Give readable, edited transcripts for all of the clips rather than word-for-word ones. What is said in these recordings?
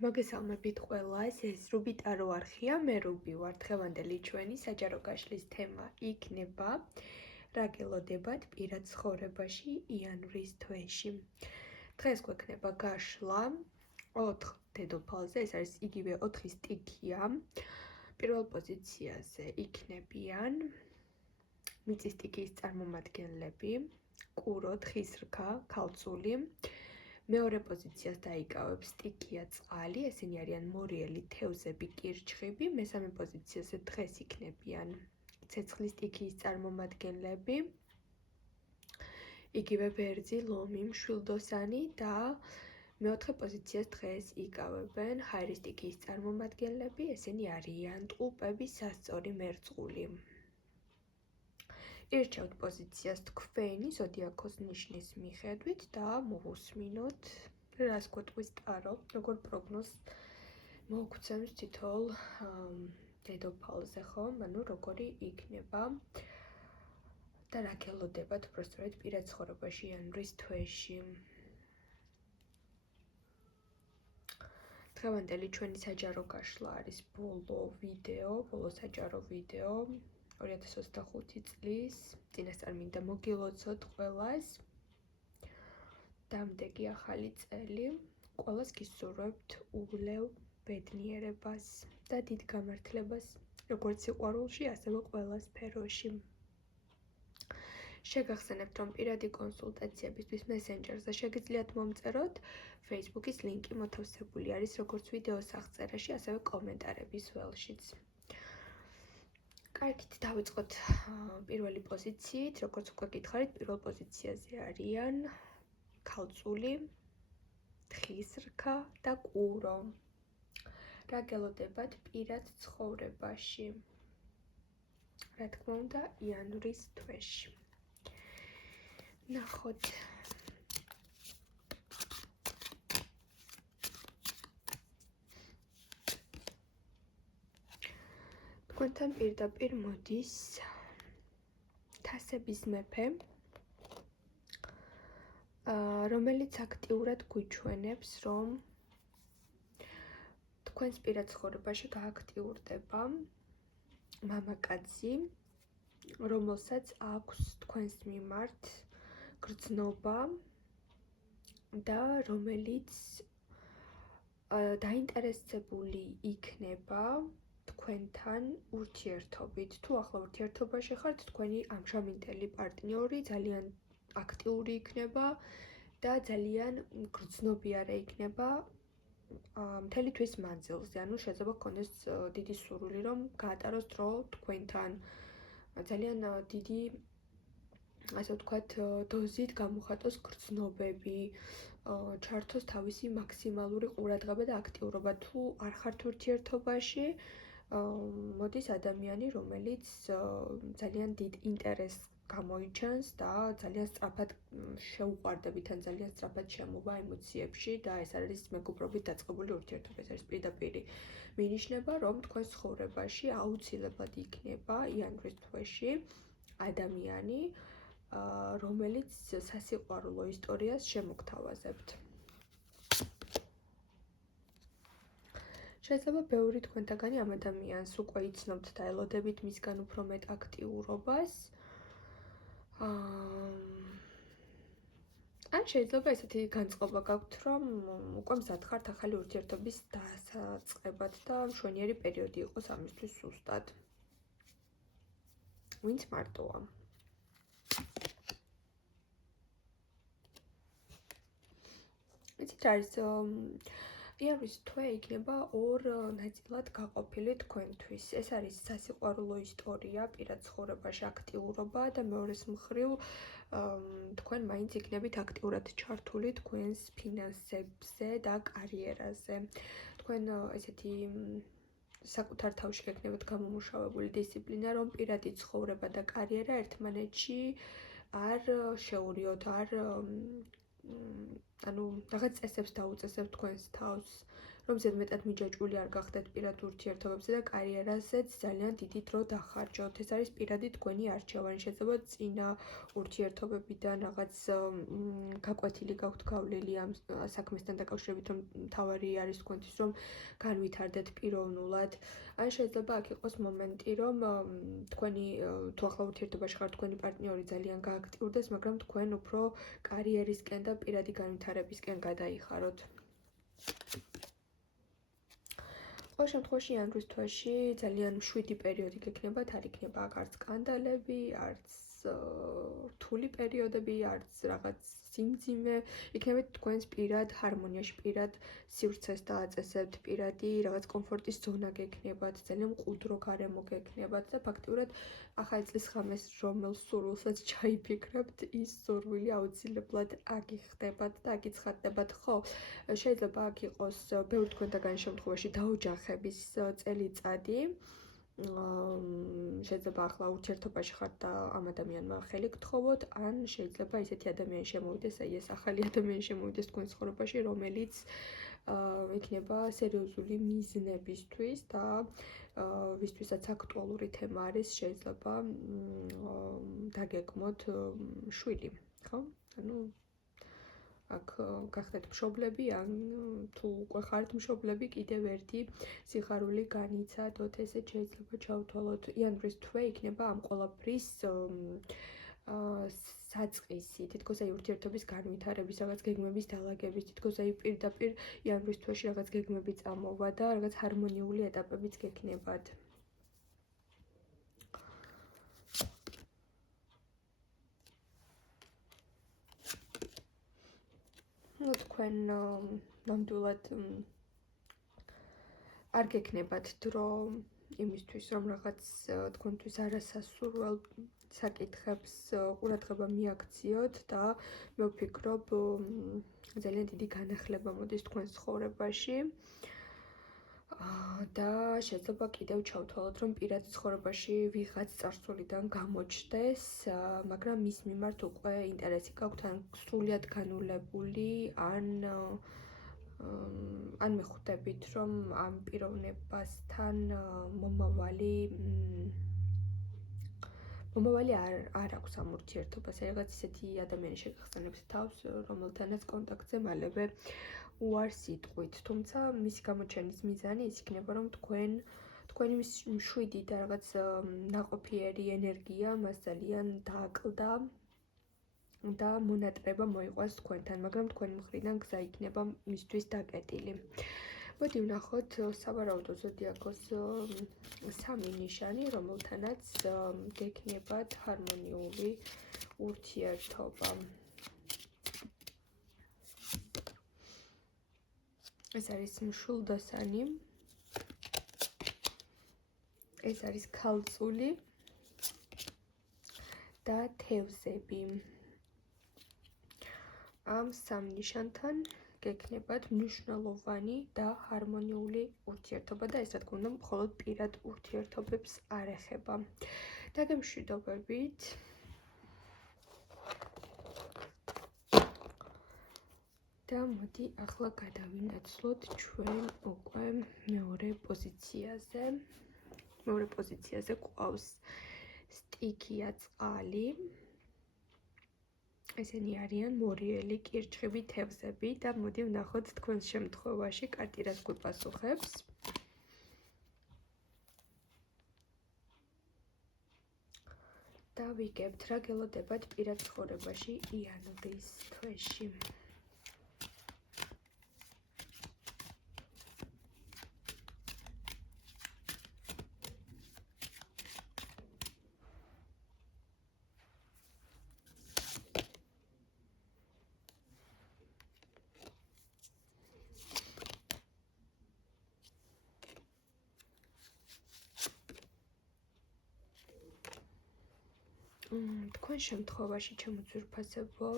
მოგესალმებით ყველას, ეს რუბი ტარო არხია, მე რუბი ვარ. დღევანდელი ჩვენი საჯარო გაშლის თემა იქნება რა გელოდებათ პირად ცხოვრებაში იანვრის თვეში. დღეს გვექნება გაშლა 4 დედოფალზე, ეს არის იგივე 4 სტიქია. პირველ პოზიციაზე იქნებიან მიწის სტიქიის წარმომადგენლები, კურო, თხის რქა, ქალწული. მეორე პოზიციას დაიკავებს სტიქია წყალი, ესენი არიან მორიელი, თევზები, კირჩხიბი. მესამე პოზიციაზე დღეს იქნებიან ცეცხლის სტიქიის წარმომადგენლები, იგივე ვერძი, ლომი, მშვილდოსანი და მეოთხე პოზიციას დღეს იკავებენ ჰაერის სტიქიის წარმომადგენლები, ესენი არიან ტყუპები, სასწორი, მერწყული. ირჩევთ პოზიციას თქვენი ზოდიაქოს ნიშნის მიხედვით და მოვუსმინოთ რას გვეტყვის ტარო, როგორ პროგნოზს მოგცემს თითოეულ დედოფალზე, ხომ? ანუ როგორი იქნება და რა გელოდებათ უბრალოდ პირად ცხოვრებაში იანვრის თვეში. დღევანდელი ჩვენი საჯარო გაშლა არის ბოლო საჯარო ვიდეო 2025 წლის წინასწარ მინდა მოგილოცოთ ყველას. დამდეგი ახალი წელი, ყველას გისურვებთ უვლევ ბედნიერებას და დიდ გამართლებას, როგორც სიყვარულში, ასევე ყველა სფეროში. შეგახსენებთ, რომ პირადი კონსულტაციებისთვის მესენჯერზე შეგიძლიათ მომწეროთ. Facebook-ის ლინკი მოთავსებული არის როგორც ვიდეოს აღწერაში, ასევე კომენტარების ველშიც. კარგით, დავიწყოთ პირველი პოზიციით. როგორც უკვე გითხარით, პირველ პოზიციაზე არიან ქალწული, თხის რქა და კურო. რა გელოდებათ პირად ცხოვრებაში? რა თქმა უნდა, იანვრის თვეში. ნახოთ. თქვენთან პირდაპირ მოდის თასების მეფე, რომელიც აქტიურად გვიჩვენებს, რომ თქვენს პირად ცხოვრებაში გააქტიურდება მამაკაცი, რომელსაც აქვს თქვენს მიმართ გრძნობა და რომელიც დაინტერესებული იქნება თქვენთან ურთიერთობით. თუ ახლა ურთიერთობაში ხართ, თქვენი ამჟამინდელი პარტნიორი ძალიან აქტიური იქნება და ძალიან გრძნობიარე იქნება მთელი თვის მანძილზე. ანუ შეიძლება გქონდეს დიდი სურვილი, რომ გაატაროს დრო თქვენთან. ძალიან დიდი, ასე ვთქვათ, დოზით გამოხატოს გრძნობები, ჩართოს თავისი მაქსიმალური ყურადღება და აქტიურობა. თუ არ ხართ ურთიერთობაში, მოდის ადამიანი, რომელიც ძალიან დიდ ინტერესს გამოიჩენს და ძალიან სწრაფად შეუყვარდებით ან ძალიან სწრაფად შემოვა ემოციებში და ეს არის მეგობრობით დაწყებული ურთიერთობა. ეს არის პირდაპირი მინიშნება, რომ თქვენ ცხოვრებაში აუცილებლად იქნება იანვრის თვეში ადამიანი, რომელიც სასიყვარულო ისტორიას შემოგთავაზებთ. შეიძლება ბევრი თქვენთაგანი ამ ადამიანს უკვე იცნობთ და ელოდებით მისგან უფრო მეტ აქტიურობას. ან შეიძლება ესეთი განწყობა გაქვთ, რომ უკვე მზად ხართ ახალი ურთიერთობის დასაწყებად და მშვენიერი პერიოდი იყოს ამისთვის ზუსტად. ვინც მარტოა. იცით რა არის, იანვრის თვე იქნება ორ ნაწილად გაყოფილი თქვენთვის. ეს არის სასიყვარულო ისტორია, პირად ცხოვრებაში აქტიურობა და მეორეს მხრივ თქვენ მაინც იქნებით აქტიურად ჩართული თქვენს ფინანსებზე და კარიერაზე. თქვენ ესეთი საკუთარ თავში გექნებათ გამომუშავებული დისციპლინა, რომ პირადი ცხოვრება და კარიერა ერთმანეთში არ შეურიოთ, ანუ რაღაც წესებს დაუწესებთ თქვენს თავს, რომ ზედმეტად მიჯაჭვული არ გახდეთ პირად ურთიერთობებზე და კარიერაზეც ძალიან დიდი დრო დახარჯოთ. ეს არის პირადი თქვენი არჩევანი. შეიძლება წინა ურთიერთობებიდან რაღაც გაკვეთილი გაქვთ გავლილი ამ საქმესთან დაკავშირებით, რომ თავარი არის თქვენთვის, რომ განვითარდეთ პიროვნულად. ან შეიძლება აქ იყოს მომენტი, რომ თქვენი თუ ახლა ურთიერთობაში ხართ, თქვენი პარტნიორი ძალიან გააქტიურდეს, მაგრამ თქვენ უფრო კარიერისკენ და პირადი განვითარებისკენ გადაიხაროთ. ყოველ შემთხვევაში იანვრის თვეში ძალიან მშვიდი პერიოდი გექნებათ, არ იქნება არც სკანდალები, არც რთული პერიოდები, არც რაღაც სიმძიმე, იქნებით თქვენს პირად ჰარმონიაში, პირად სივრცეს დააწესებთ, პირადი რაღაც კომფორტის ზონა გექნებათ, ძალიან მყუდრო გარემო გექნებათ და ფაქტიურად ახალი წლის ღამეს რომელ სურვილსაც ჩაიფიქრებთ, ის სურვილი აუცილებლად აგიხდებათ და აგიცხადდებათ, ხო? შეიძლება აქ იყოს ბევრი თქვენთაგანი შემთხვევაში დაოჯახების წელიწადი. შეიძლება ახლა ურთიერთობაში ხართ და ამ ადამიანმა ხელი გთხოვოთ, ან შეიძლება ისეთი ადამიანი შემოვიდეს, აი ეს ახალი ადამიანი შემოვიდეს თქვენ ცხოვრებაში, რომელიც იქნება სერიოზული მიზნებისთვის და ვისთვისაც აქტუალური თემა არის, შეიძლება დაგეგმოთ შვილი, ხო? ანუ აქ გახდეთ მშობლები, ან თუ უკვე ხართ მშობლები, კიდევ ერთი სიხარული განიცადოთ, ესეც შეიძლება ჩავთვალოთ. იანვრის თვე იქნება ამ ყველაფრის საწყისი, თითქოს აი ურთიერთობის განვითარების, რაღაც გეგმების დალაგების, თითქოს აი პირდაპირ იანვრის თვეში რაღაც გეგმები წამოვა და რაღაც ჰარმონიული ეტაპებიც გექნებათ. თქვენ ნამდვილად არ გექნებათ დრო იმისთვის, რომ რაღაც თქვენთვის არასასურველ საკითხებს ყურადღება მიაქციოთ და მე ვფიქრობ, ძალიან დიდი განახლება მოდის თქვენს ცხოვრებაში. და შეიძლება კიდევ ჩავთვალოთ, რომ პირად ცხოვრებაში ვიღაც წარსულიდან გამოჩნდეს, მაგრამ მის მიმართ უკვე ინტერესი გაქვთ, ან სრულიად განულებული, ან მიხვდებით, რომ ამ პიროვნებასთან მომავალი არ აქვს ამ ურთიერთობას. რაღაც ისეთი ადამიანი შეგახსენებთ თავს, რომელთანაც კონტაქტზე მალევე უარს იტყვით. თუმცა მისი გამოჩენის მიზანი ის იქნება, რომ თქვენი მშვიდი და რაღაც ნაყოფიერი ენერგია მას ძალიან დააკლდა და მონატრება მოიყვანს თქვენთან, მაგრამ თქვენი მხრიდან გზა იქნება მისთვის დაკეტილი. მოდი ვნახოთ სავარაუდო ზოდიაქოს 3 ნიშანი, რომელთანაც გექნებათ ჰარმონიული ურთიერთობა. ეს არის მშვილდოსანი, ეს არის ქალწული და თევზები. ამ 3 ნიშანთან გექნებათ მნიშვნელოვანი და ჰარმონიული ურთიერთობა და ეს რა თქმა უნდა მხოლოდ პირად ურთიერთობებს არ ეხება. დაგემშვიდობებით. და მოდი ახლა გადავინაცვლოთ ჩვენ უკვე მეორე პოზიციაზე. მეორე პოზიციაზე გვყავს სტიქია წყალი. ესენი არიან მორიელი, კირჩხიბი, თევზები და მოდი ვნახოთ თქვენს შემთხვევაში კარტი რას გვიპასუხებს. და ვიგებთ, რა გელოდებათ პირად ცხოვრებაში იანვრის თვეში. თქვენ შემთხვევაში ჩემო ძვირფასებო,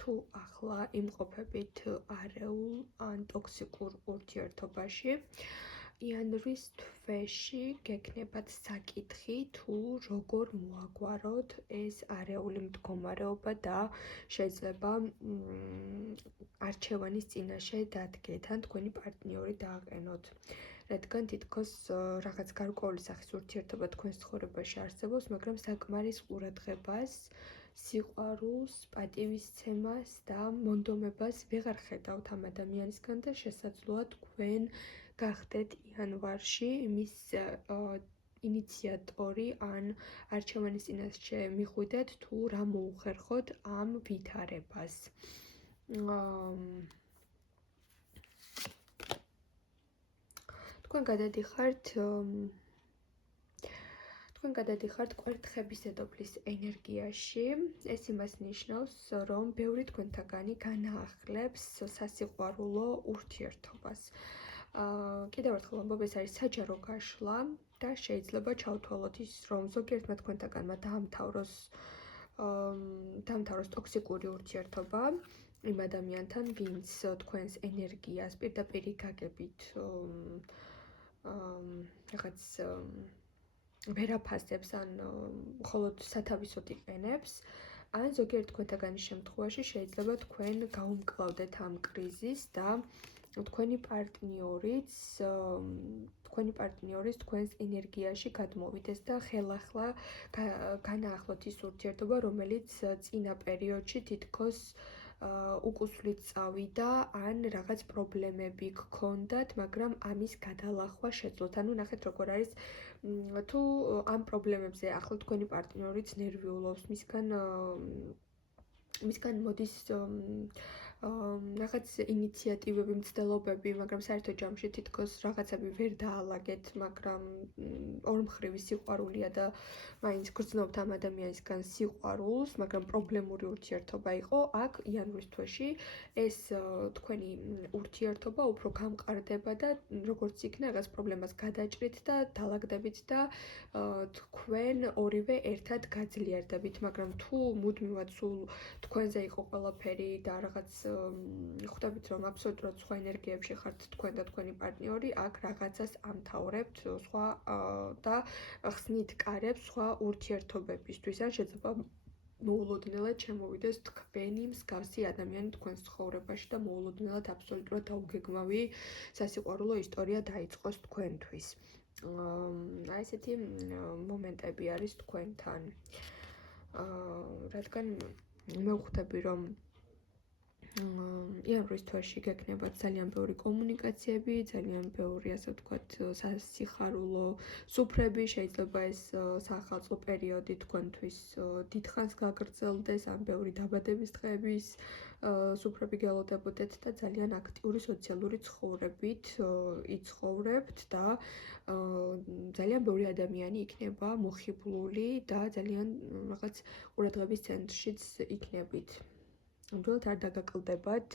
თუ ახლა იმყოფებით არეულ ან ტოქსიკურ ურთიერთობაში, იანვრის თვეში გექნებათ საკითხი თუ როგორ მოაგვაროთ ეს არეული მდგომარეობა და შეიძლება არჩევანის წინაშე დადგეთ ან თქვენი პარტნიორი დააყენოთ. რადგან თითქოს რაღაც გარკვეული სახის ურთიერთობა თქვენს ცხოვრებაში არსებობს, მაგრამ საკმარის ყურადღებას, სიყვარულს, პატივისცემას და მონდომებას ვეღარ ხედავთ ამ ადამიანისგან და შესაძლოა თქვენ გახდეთ იანვარში მის ინიციატორი ან არჩევანის წინაშე მიხვიდეთ თუ რა მოუხერხოთ ამ ვითარებას. თქვენ გადადიხართ კვერთხების დედოფლის ენერგიაში. ეს იმას ნიშნავს, რომ ბევრი თქვენთაგანი განაახლებს სასიყვარულო ურთიერთობას. კიდევ ერთხელ ვამბობ, ეს არის საჯარო გაშლა და შეიძლება ჩავთვალოთ ის, რომ ზოგიერთმა თქვენთაგანმა დაამთავროს ტოქსიკური ურთიერთობა იმ ადამიანთან, ვინც თქვენს ენერგიას პირდაპირ გაგებით რაღაც ვერაფასებს ან მხოლოდ სათავისოდ იყენებს, ან ზოგიერთ თქვენთაგანის შემთხვევაში შეიძლება თქვენ გაუმკლავდეთ ამ კრიზისს და თქვენი პარტნიორის თქვენს ენერგიაში გადმოვიდეს და ხელახლა განაახლოთ ის ურთიერთობა, რომელიც წინა პერიოდში თითქოს უკუსვლით წავიდა ან რაღაც პრობლემები გქონდათ, მაგრამ ამის გადალახვა შეძლოთ. ანუ ნახეთ როგორ არის, თუ ამ პრობლემებზე ახლა თქვენი პარტნიორიც ნერვიულობს, მისგან მოდის რაღაც ინიციატივები, მცდელობები, მაგრამ საერთო ჯამში თითქოს რაღაცები ვერ დაალაგეთ, მაგრამ ორმხრივი სიყვარულია და მაინც გრძნობთ ამ ადამიანისგან სიყვარულს, მაგრამ პრობლემური ურთიერთობა იყო, აქ იანვრის თვეში ეს თქვენი ურთიერთობა უფრო გამყარდება და როგორც იქნა, რაღაც პრობლემას გადაჭრით და დაალაგდებით და თქვენ ორივე ერთად გაძლიერდებით, მაგრამ თუ მუდმივად სულ თქვენზე იყო ყველაფერი და რაღაც ხვდებით, რომ აბსოლუტურად სხვა ენერგიებში ხართ თქვენ და თქვენი პარტნიორი, აქ რაღაცას ამთავრებთ სხვა და ხსნით კარებს სხვა ურთიერთობებისთვის, ან შეიძლება მოულოდნელად შემოვიდეს თქვენი მსგავსი ადამიანი თქვენს ცხოვრებაში და მოულოდნელად აბსოლუტურად დაუგეგმავი სასიყვარულო ისტორია დაიწყოს თქვენთვის. ესეთი მომენტები არის თქვენთან. რადგან მე ვხვდები, რომ იანვრის თვეში გექნებათ ძალიან ბევრი კომუნიკაციები, ძალიან ბევრი, ასე ვთქვათ, სასიხარულო სუფრები, შეიძლება ეს საახალწლო პერიოდი თქვენთვის დიდხანს გაგრძელდეს, ან ბევრი დაბადების დღეების სუფრები გელოდებოდეთ და ძალიან აქტიური სოციალური ცხოვრებით იცხოვრებთ და ძალიან ბევრი ადამიანი იქნება მოხიბლული და ძალიან რაღაც ყურადღების ცენტრშიც იქნებით. ნამდვილად არ დაგაკლდებათ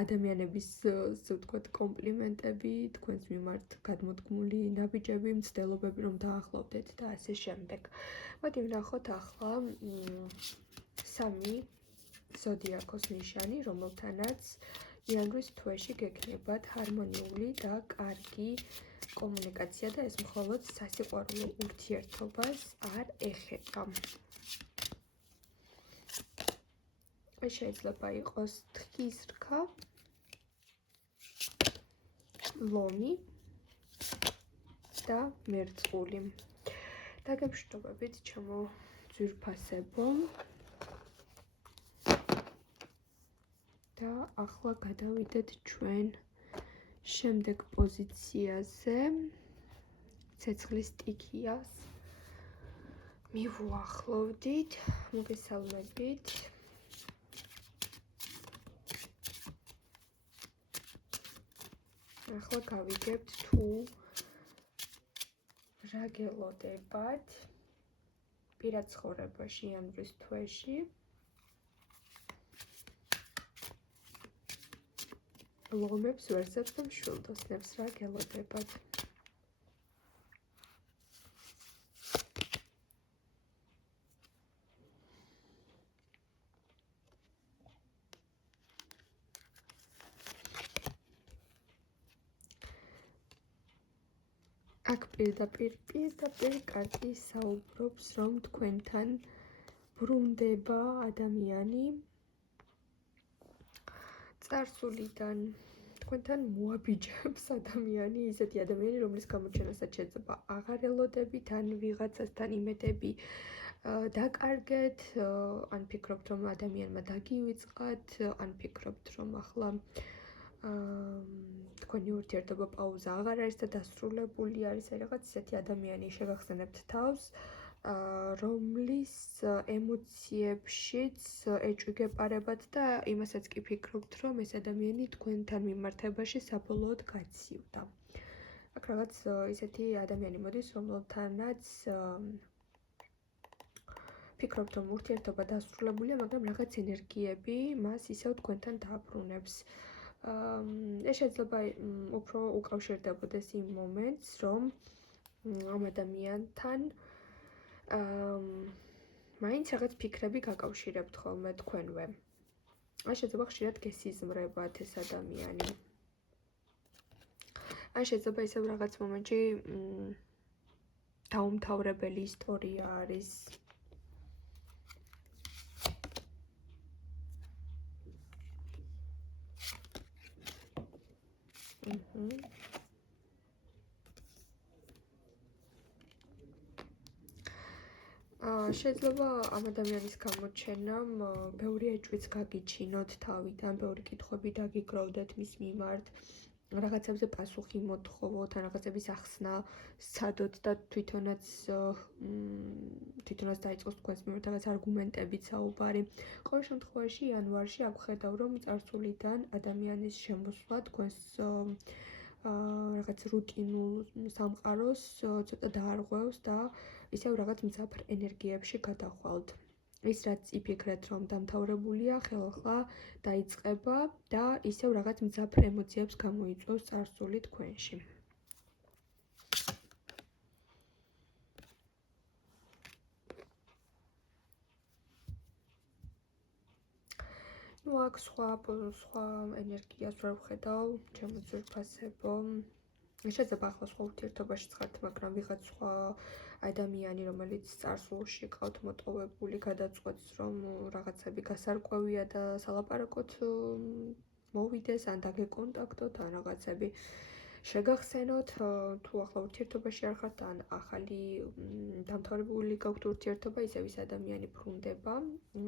ადამიანების, ასე ვთქვათ, კომპლიმენტები, თქვენს მიმართ გადმოდგმული ნაბიჯები, მცდელობები, რომ დაახლოვდეთ და ასე შემდეგ. მოდი ვნახოთ ახლა 3 ზოდიაქოს ნიშანი, რომელთანაც იანვრის თვეში გექნებათ ჰარმონიული და კარგი კომუნიკაცია და ეს მხოლოდ სასიყვარულო ურთიერთობას არ ეხება. ეს შეიძლება იყოს თხის რქა, ლომი და მერწყული. დაგემშვიდობებით, ჩემო ძვირფასებო. და ახლა გადავიდეთ ჩვენ შემდეგ პოზიციაზე. ცეცხლის სტიქიას მივუახლოვდით, მოგესალმებით. ახლა გავიგებთ თუ რა გელოდებათ პირად ცხოვრებაში იანვრის თვეში. ლომებს, ვერსებს და მშვილდოსნებს რა გელოდებათ. აქ პირდაპირ კარტი საუბრობს, რომ თქვენთან ბრუნდება ადამიანი წარსულიდან. თქვენთან მოაბიჯებს ადამიანი, ისეთი ადამიანი, რომლის გამოჩენასაც შეიძლება აღარ ელოდებით, ან ვიღაცასთან იმედები დაკარგეთ, ან ფიქრობთ, რომ ადამიანმა დაგივიწყათ, ან ფიქრობთ, რომ ახლა თქვენი ურთიერთობა პაუზა აღარ არის და დასრულებული არის, აი რაღაც ისეთი ადამიანი შეგახსენებთ თავს, რომლის ემოციებშიც ეჭვიგეპარებათ და იმასაც კი ფიქრობთ, რომ ეს ადამიანი თქვენთან მიმართებაში საბოლოოდ გაცივდა. აქ რაღაც ისეთი ადამიანი მოდის, რომელთანაც ფიქრობთ, რომ ურთიერთობა დასრულებულია, მაგრამ რაღაც ენერგიები მას ისევ თქვენთან დააბრუნებს. ეს შეიძლება უფრო უკავშირდებოდეს იმ მომენტს, რომ ამ ადამიანთან მაინც რაღაც ფიქრები გაკავშირებთ ხოლმე თქვენვე. ან შეიძლება ხშირად გესიზმრებათ ეს ადამიანი. ან შეიძლება ისევ რაღაც მომენტში დაუმთავრებელი ისტორია არის. შეიძლება ამ ადამიანის გამოჩენამ ბევრი ეჭვიც გაგიჩინოთ თავიდან, ბევრი კითხვები დაგიგროვდეთ მის მიმართ, რაღაცებზე პასუხი მოთხოვოთ, ან რაღაცების ახსნა სცადოთ და თვითონაც დაიწყოს თქვენს მიმართ რაღაც არგუმენტებით საუბარი. ყოველ შემთხვევაში იანვარში აქ ვხედავ, რომ წარსულიდან ადამიანის შემოსვლა თქვენს რაღაც რუტინულ სამყაროს ცოტა დაარღვევს და ისევ რაღაც მძაფრ ენერგიებში გადახვალთ. ის რაც იფიქრეთ, რომ დამთავრებულია, ხელახლა დაიწყება და ისევ რაღაც მძაფრ ემოციებს გამოიწვევს წარსული თქვენში. აქ სხვა ენერგიას ვერ ვხედავ, ჩემო ძვირფასებო. შეიძლება ახლა სხვა ურთიერთობაში ხართ, მაგრამ ვიღაც სხვა ადამიანი, რომელიც წარსულში ყავთ მოტოვებული, გადაწყვეტს, რომ რაღაცები გასარკვევია და სალაპარაკოთ მოვიდეს, ან დაგეკონტაქტოთ, ან რაღაცები შეგახსენოთ, თუ ახლა ურთიერთობაში არ ხართ, ან ახალი დამთავრებული გაქვთ ურთიერთობა, ისევ ის ადამიანი ბრუნდება,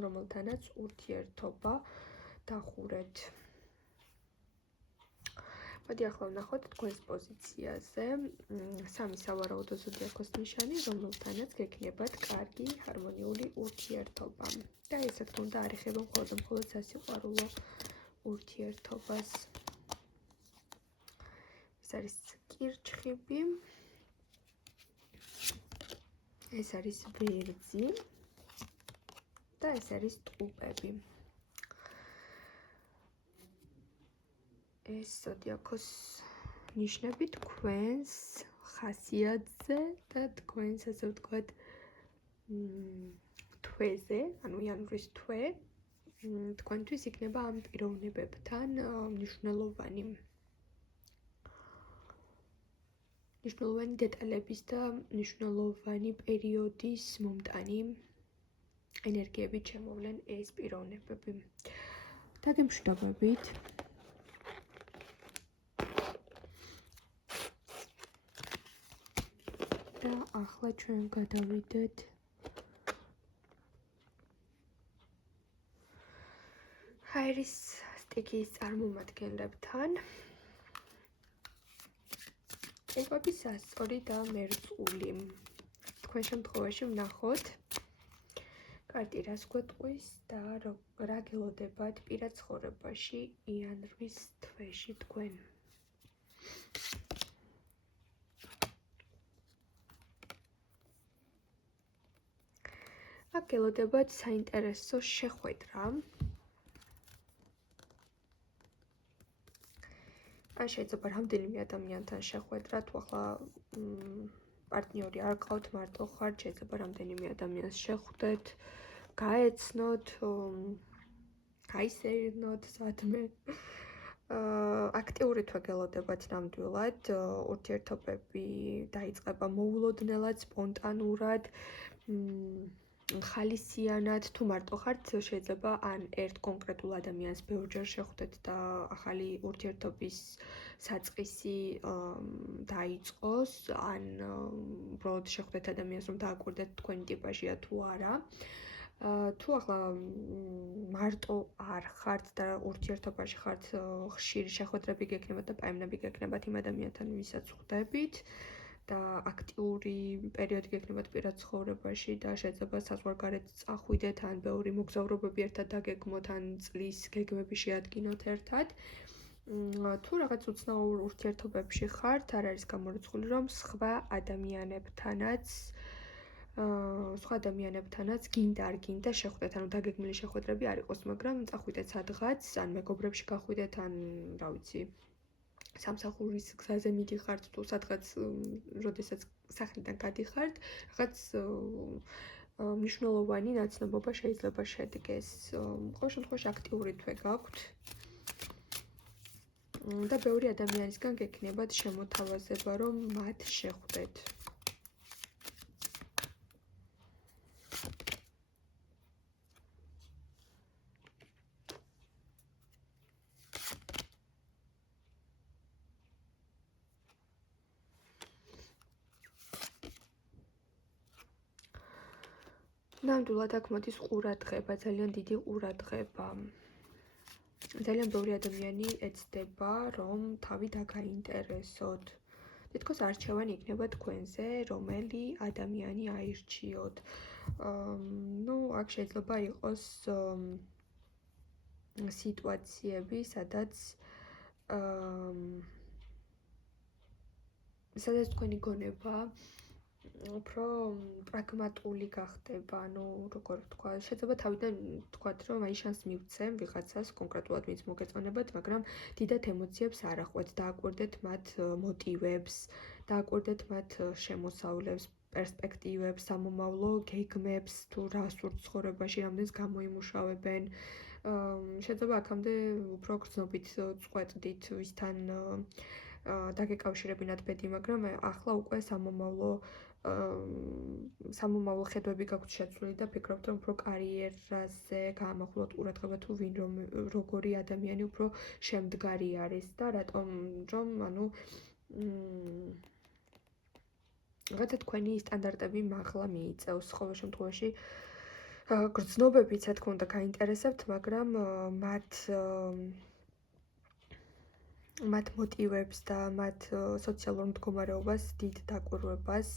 რომელთანაც ურთიერთობა დახურეთ. მოდი ახლა ვნახოთ თქვენს პოზიციაზე სამი სავარაუდო ზოდიაქოს ნიშანი, რომელთანაც გექნებათ კარგი ჰარმონიული ურთიერთობა. და ეს რა თქმა უნდა არ ეხება მხოლოდ სასიყვარულო ურთიერთობას. ეს არის კირჩხიბი, ეს არის ვერძი და ეს არის ტყუპები. ეს ზოდიაქოს ნიშნები თქვენს ხასიათზე და თქვენს, ასე ვთქვათ, თვეზე, ანუ იანვრის თვე, თქვენთვის იქნება ამ პიროვნებებთან მნიშვნელოვანი დეტალების და მნიშვნელოვანი პერიოდის მომტანი ენერგიებით შემოვლენ ეს პიროვნებები. დაგემშვიდობებით. და ახლა ჩვენ გადავიდეთ ჰაერის სტიქიის წარმომადგენლებთან. ტყუპები სასწორი და მერწყული. თქვენ შემთხვევაში ვნახოთ კარტი რას გვეტყვის და რა გელოდებათ პირად ცხოვრებაში იანვრის თვეში თქვენ. აქ გელოდებათ საინტერესო შეხვედრა. ან შეიძლება რამდენიმე ადამიანთან შეხვედრა, თუ ახლა პარტნიორი არ ყავთ, მარტო ხართ, შეიძლება რამდენიმე ადამიანს შეხვდეთ, გაეცნოთ, გაისერნოთ სადმე. აქტიურ აქტიური თვე გელოდებათ ნამდვილად, ურთიერთობები დაიწყება მოულოდნელად, სპონტანურად, ხალისიანად, თუ მარტო ხართ, შეიძლება ან ერთ კონკრეტულ ადამიანს ბევრჯერ შეხვდეთ და ახალი ურთიერთობის საწყისი დაიწყოს, ან უბრალოდ შეხვდეთ ადამიანს, რომ დააკვირდეთ თქვენი ტიპაჟია თუ არა. თუ ახლა მარტო არ ხართ და ურთიერთობაში ხართ, ხშირი შეხვედრები გექნებათ და პაემნები გექნებათ იმ ადამიანთან, ვისაც ხვდებით და აქტიური პერიოდი გექნებათ პირად ცხოვრებაში და შეიძლება საზღვარგარეთ წახვიდეთ, ან ბევრი მოგზაურობები ერთად დაგეგმოთ, ან წლის გეგმები შეადგინოთ ერთად. თუ რაღაც უცნაურ ურთიერთობებში ხართ, არ არის გამორიცხული, რომ სხვა ადამიანებთანაც გინდა არ გინდა შეხვდეთ, ანუ დაგეგმილი შეხვედრები არ იყოს, მაგრამ წახვიდეთ სადღაც, ან მეგობრებში გახვიდეთ, ან რა ვიცი, სამსახურის გზაზე მიდიხართ თუ სადღაც, როდესაც სახლიდან გადიხართ, რაღაც მნიშვნელოვანი ნაცნობობა შეიძლება შედგეს. ყოველ შემთხვევაში აქტიური თვე გაქვთ და ბევრი ადამიანისგან გექნებათ შემოთავაზება, რომ მათ შეხვდეთ. ნამდვილად აქ მოდის ყურადღება, ძალიან დიდი ყურადღება. ძალიან ბევრი ადამიანი ეცდება, რომ თავი დაგაინტერესოთ. თითქოს არჩევანი იქნება თქვენზე, რომელი ადამიანი აირჩიოთ. აქ შეიძლება იყოს სიტუაციები, სადაც თქვენი გონება უფრო პრაგმატული გახდება, როგორ ვთქვა, შეიძლება თავიდან ვთქვათ, რომ აი შანსს მივცემ ვიღაცას, კონკრეტულად ვინც მოგეწონებათ, მაგრამ დიდად ემოციებს არ აყვეთ, დააკვირდეთ მათ მოტივებს, დააკვირდეთ მათ შემოსავლებს, პერსპექტივებს, სამომავლო გეგმებს, თუ რა სურთ ცხოვრებაში, რამდენს გამოიმუშავებენ. შეიძლება აქამდე უფრო გრძნობით წყვეტდით ვისთან დაგეკავშირებინათ ბედი, მაგრამ ახლა უკვე სამომავლო ხედვები გაქვთ შეცვლილი და ფიქრობთ, რომ უფრო კარიერაზე გაამახვილოთ ყურადღება, თუ ვინ როგორი ადამიანი უფრო შემდგარი არის და რატომ, რომ რაღაცა თქვენი სტანდარტები მაღლა მიიწევს. ყოველ შემთხვევაში გრძნობებიც, რა თქმა უნდა, გაინტერესებთ, მაგრამ მათ მოტივებს და მათ სოციალურ მდგომარეობას დიდ დაკვირვებას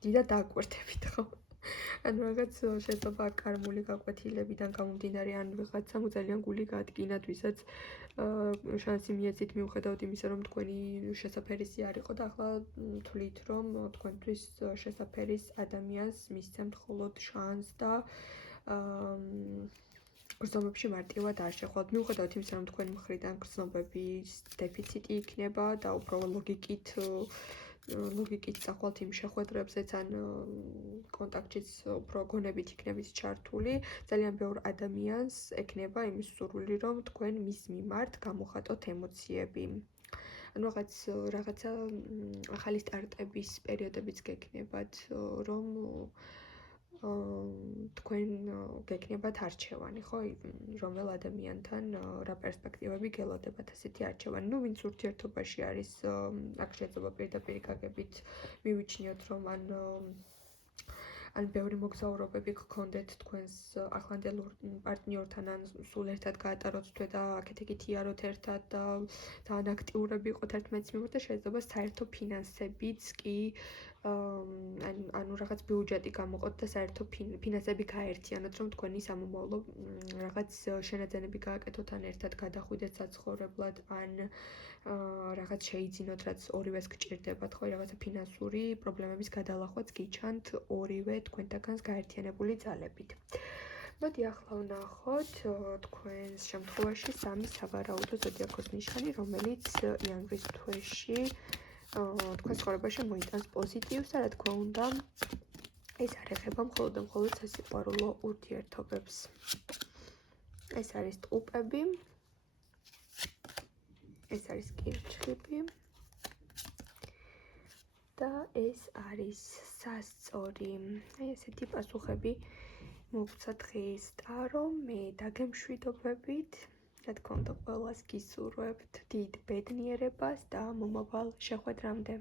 დიდად დააკვირდებით, ხო? ანუ რაღაც შეიძლება კარმული გაკვეთილებიდან გამომდინარე, ან ვიღაცამ ძალიან გული გაადგინათ, ვისაც შანსი მიეცით მიუხედავად იმისა, რომ თქვენი შესაფერისი არ იყო და ახლა თვლით, რომ თქვენთვის შესაფერის ადამიანს მისცემთ მხოლოდ შანსს და გრძნობებში მარტივად არ შეხვალთ. მიუხედავად იმისა, რომ თქვენი მხრიდან გრძნობების დეფიციტი იქნება და უფრო ლოგიკით წახვალთ იმ შეხვედრებზეც, ან კონტაქტშიც უფრო გონებით იქნებით ჩართული, ძალიან ბევრ ადამიანს ექნება იმის სურვილი, რომ თქვენ მის მიმართ გამოხატოთ ემოციები. ანუ რაღაცა ახალი სტარტების პერიოდებიც გექნებათ, რომ თქვენ გექნებათ არჩევანი, ხო, რომელ ადამიანთან რა პერსპექტივები გელოდებათ, ასეთი არჩევანი. ვინც ურთიერთობაში არის, აქ შეიძლება პირდაპირ გაგებით მივიჩნიოთ, რომ ან ბევრი მოგზაურობები გქონდეთ თქვენს ახლანდელ პარტნიორთან, ან სულ ერთად გაატაროთ თვე და აქეთ-იქით იაროთ ერთად და ძალიან აქტიურები იყოთ ერთმანეთის მიმართ და შეიძლება საერთო ფინანსებიც კი ანუ რაღაც ბიუჯეტი გამოყოთ და საერთო ფინანსები გაერთიანოთ, რომ თქვენი სამომავლო რაღაც შენაძენები გააკეთოთ, ან ერთად გადახვიდეთ საცხოვრებლად, ან რაღაც შეიძინოთ, რაც ორივეს გჭირდებათ, ხო, რაღაცა ფინანსური პრობლემების გადალახვაც გიჩანთ ორივე თქვენთაგანს გაერთიანებული ძალებით. მოდი ახლა ვნახოთ თქვენს შემთხვევაში სამი სავარაუდო ზოდიაქოს ნიშანი, რომელიც იანვრის თვეში თქვენ ცხოვრებაში მოიტანს პოზიტივს და რა თქმა უნდა ეს არ ეხება მხოლოდ და მხოლოდ სასიყვარულო ურთიერთობებს. ეს არის ტყუპები, ეს არის კირჩხიბი და ეს არის სასწორი. აი ესეთი პასუხები მოგცა დღის ტარო. მე დაგემშვიდობებით. რა თქმა უნდა, ყველას გისურვებთ დიდ ბედნიერებას და მომავალ შეხვედრამდე.